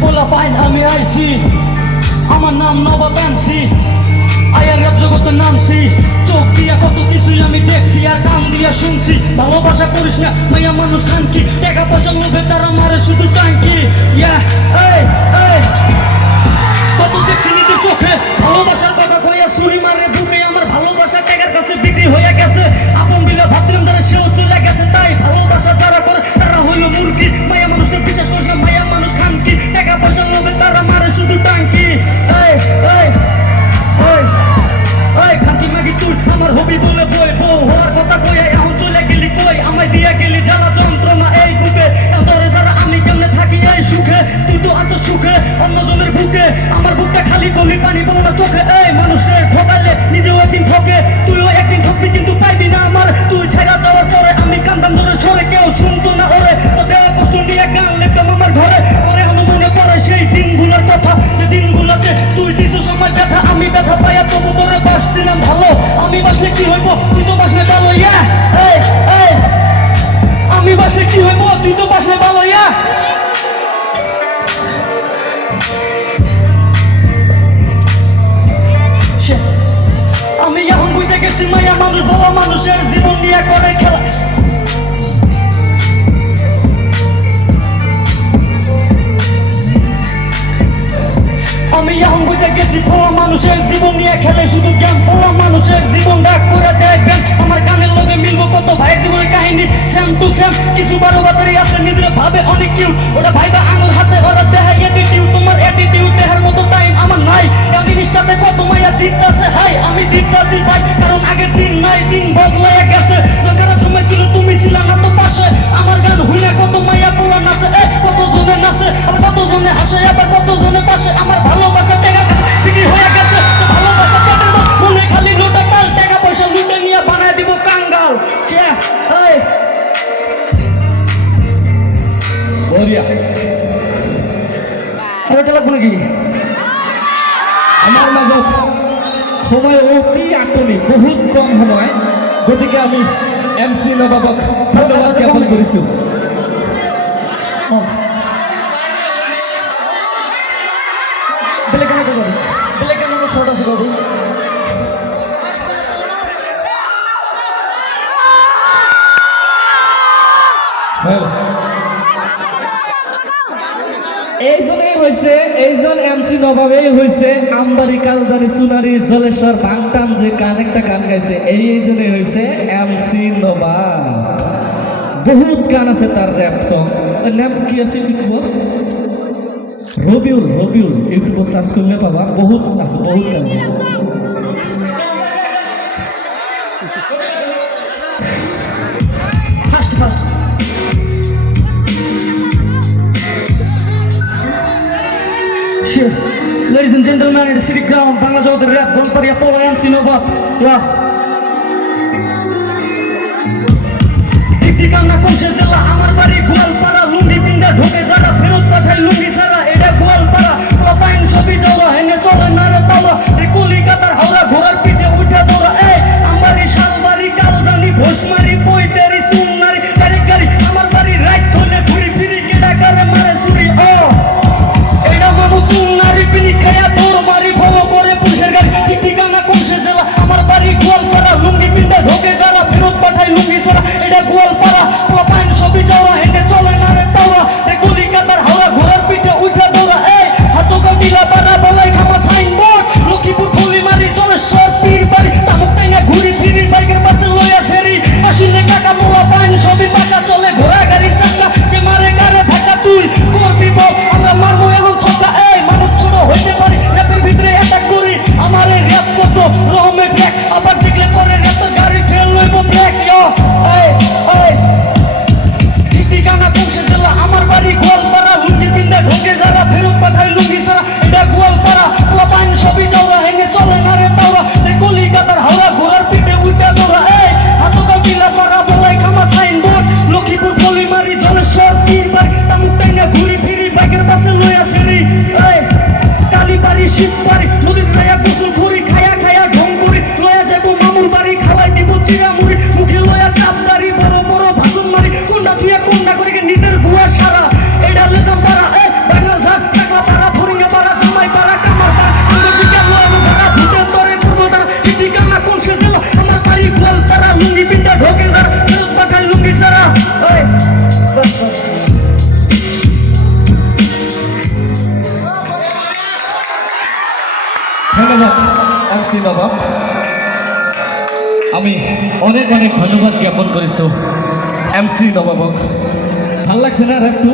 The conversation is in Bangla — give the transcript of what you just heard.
পোলা পাইন আমি আইছি, আমার নাম নবাব এমসি। আয়ার রাত জগতে নামছি, চোখ দিয়া কত কিছুই আমি দেখছি আর কান দিয়া শুনছি। ভালোবাসা করিস না মাইয়া মানুষ খানকি, টাকা পয়সা লোভে তারা মারে শুধু টাঙ্কি। কত দেখছি নিজের চোখে, ভালোবাসার কথা কইয়া ছুরি মারে বুকে। আমার ভালোবাসা টাকার কাছে বিক্রি হয়ে গেছে, আপন বিলা ভাবছিলাম যারা সেও চলে গেছে। তাই ভালোবাসা যারা করে তারা হইল মুরগি। মাইয়া মানুষকে বিশ্বাস করিস না, মাইয়া মানুষ খানকি, টাকা পয়সা লোভে তারা মারে শুধু টাঙ্কি। খানকি মাগি তুই আমার হবি বলে বই, বউ হওয়ার কথা কইয়া এখন চলে গেলি কই। আমায় দিয়া গেলি জ্বালা যন্ত্রণা এই বুকে, তোরে ছাড়া আমি কেমনে থাকি এই সুখে। তুই তো আছো সুখে অন্যজনের বুকে, আমার বুকটা খালি কলি পানি বলো না চোখে। এই মানুষের ঠকাইলে নিজেও একদিন ঠকে, তুইও একদিন ঠকবি কিন্তু পাইবি না আমার। তুই ছেড়া যাওয়ার পরে আমি কান্দাম ধরে সরে, কেউ শুনতো না ওরে। তো দেওয়া কষ্ট নিয়ে গান লিখতাম আমার ঘরে। পরে আমার মনে পড়ে সেই দিনগুলোর কথা, যে দিনগুলোতে তুই দিছো সময় ব্যথা, আমি ব্যথা পাইয়া তবু তোরে বাসছিলাম ভালো। আমি বাসলে কি হইব, তুই তো বাসলে ভালো। আমি বাসলে কি হইব, তুই তো বাসলে ভালো। আমি এখন বুঝতে গেছি মাইয়া মানুষ বাবা মানুষের জীবন নিয়ে করে খেলা। আমি এখন বুঝে গেছি পোলা মানুষের জীবন নিয়ে খেলে শুধু জ্ঞান। পোলা মানুষের জীবন ডাক করে দেয় জ্ঞান। আমার গানের লোকে মিলবো কত ভাইয়ের জীবনের কাহিনী, সেম টু সেম। কিছু বারো বাতারি আছে নিজের ভাবে অনেক কিউট, ওটা ভাইবা আঙুর হাতে ওরা দেখায় অ্যাটিটিউড। তোমার অ্যাটিটিউড দেখার মতো টাইম আমার নাই, এই জিনিসটাতে কত মাইয়া দিকতাছে হাই। আমি দিকতাছি ভাই কারণ আগের দিন নাই, দিন বদলাইয়া গেছে। যখন সময় ছিল তুমি ছিল না তো পাশে, আমার গান হইনা কত মাইয়া পোলা নাচে। কত জনে নাচে আবার কত জনে হাসে, আবার কত জনে পাশে। আমার ভালোবাসা টাকা বিক্রি হয়ে গেছে, ভালোবাসা টাকা মনে খালি লোটা কাল। টাকা পয়সা লুটে নিয়ে বানায় দিব কাঙ্গাল। লাগবো নাকি? আমার মাজত সময় অতি আটনি, বহুত কম সময়, গতিকে আমি এমসি নবাবক ধন্যবাদ জ্ঞাপন কৰিছো। বেলেগ কেনেকৈ কবি, বেলেগ কেনে শর্ট আছে কবি। এইজনেই হয়েছে, এইজন এমসি নবাবেই হয়েছে আমবাড়ি কালজানি সোনারি জলেশ্বর ভাঙটান যে গান একটা গান গাইছে, এইজনেই হয়েছে এমসি নবাব। বহুত গান আছে তার র্যাপ সং, নাম কি আছে ইউটিউবত? রবিউল। ইউটিউবত সার্চ করলে পাবা, বহুত আছে, বহুত গান আছে। First Ladies and gentlemen, it is City Ground, Bangla জগতের র‍্যাপ গনপারিয়া পোলা এমসি নবাব। ঠিকানা কোনসে জেলা, আমার বাড়ি গোয়ালপাড়া। লুঙ্গি পিন্দা ঢোকে যারা, ফেরত পাঠায় লুঙ্গি ছাড়া, এটা গোয়ালপাড়া। পাইন সবই যাওয়া হেনে চলে না রে তাওয়া। কলিকাতার হাওড়া ঘোড়ার পিঠে উঠা দৌড়া। আমারি শালবাড়ি কালজানি ভোসমারি পৈতারি সুমনারি ডাইরেক্ট গাড়ি। আমার বাড়ি রাইট হলে ঘুরি ফিরি কেডা কারে মারে ছুরি। এটা মামু সুমনারি পিনি খায়া দৌড় মারি, ফলো করে পুলিশের গাড়ি। ঠিকানা কোনসে জেলা, আমার বাড়ি গোয়ালপাড়া। লুঙ্গি পিন্দা ঢোকে যারা, ফেরত পাঠায় লুঙ্গি ছাড়া, এটা গোয়ালপাড়া। পাইন সবই যাওয়া হেনে চলে না রে তাওয়া। কলিকাতার হাওড়া ঘোড়ার পিঠে উঠা দৌড়া। হাতকা টিলা পাড়া বলাই খামা সাইনবোর্ড। লক্ষ্মীপুর ফুলিমারি জলেশ্বর পীর বাড়ি। তামুক টাইনা ঘুরি ফিরি বাইকের পাশে লইয়া সেরি। আসলে কাকা পোলা পাইন সবই পাকা, চলে ঘোড়া গাড়ির চাকা। কে মারে গারে ধাক্কা তুই করবি বল, আমরা মারবো এখন ছক্কা। মানুষ ছোট হইতে পারি, র্যাপের ভিতরে অ্যাটাক করি। আমার এই র্যাপ কত রহমে ব্যাক, আবার দেখলে পরে র্যাপের গাড়ি ফেল লইব ব্যাক। ঠিকানা কোনসে জেলা, আমার বাড়ি গোয়ালপাড়া। লুঙ্গি পিন্দা ঢোকে যারা, ফেরত পাঠায় লুঙ্গি ছাড়া, এটা গোয়ালপাড়া। পাইন সবই যাওয়া হেনে চলে না রে তাওরা। কলিকাতার হাওড়া ঘোড়ার পিঠে উঠা দৌড়া। হাতকা টিলা পাড়া বলাই খামা সাইনবোর্ড। লক্ষ্মীপুর ফুলিমারি জলেশ্বর পীর বাড়ি। তামুক টাইনা ঘুরি ফিরি বাইকের পাশে লইয়া সেরি। কালীবাড়ি শিববাড়ি, নদীর ছায়া গোসল করি, খায়া ঢং করি। লয়া যাবো মামুর বাড়ি, খাওয়াই দিব চিরা এমসি নবাব, আমি অনেক অনেক ধন্যবাদ জ্ঞাপন করেছো এমসি নবাবক। ভাল লাগছে না আর একটু?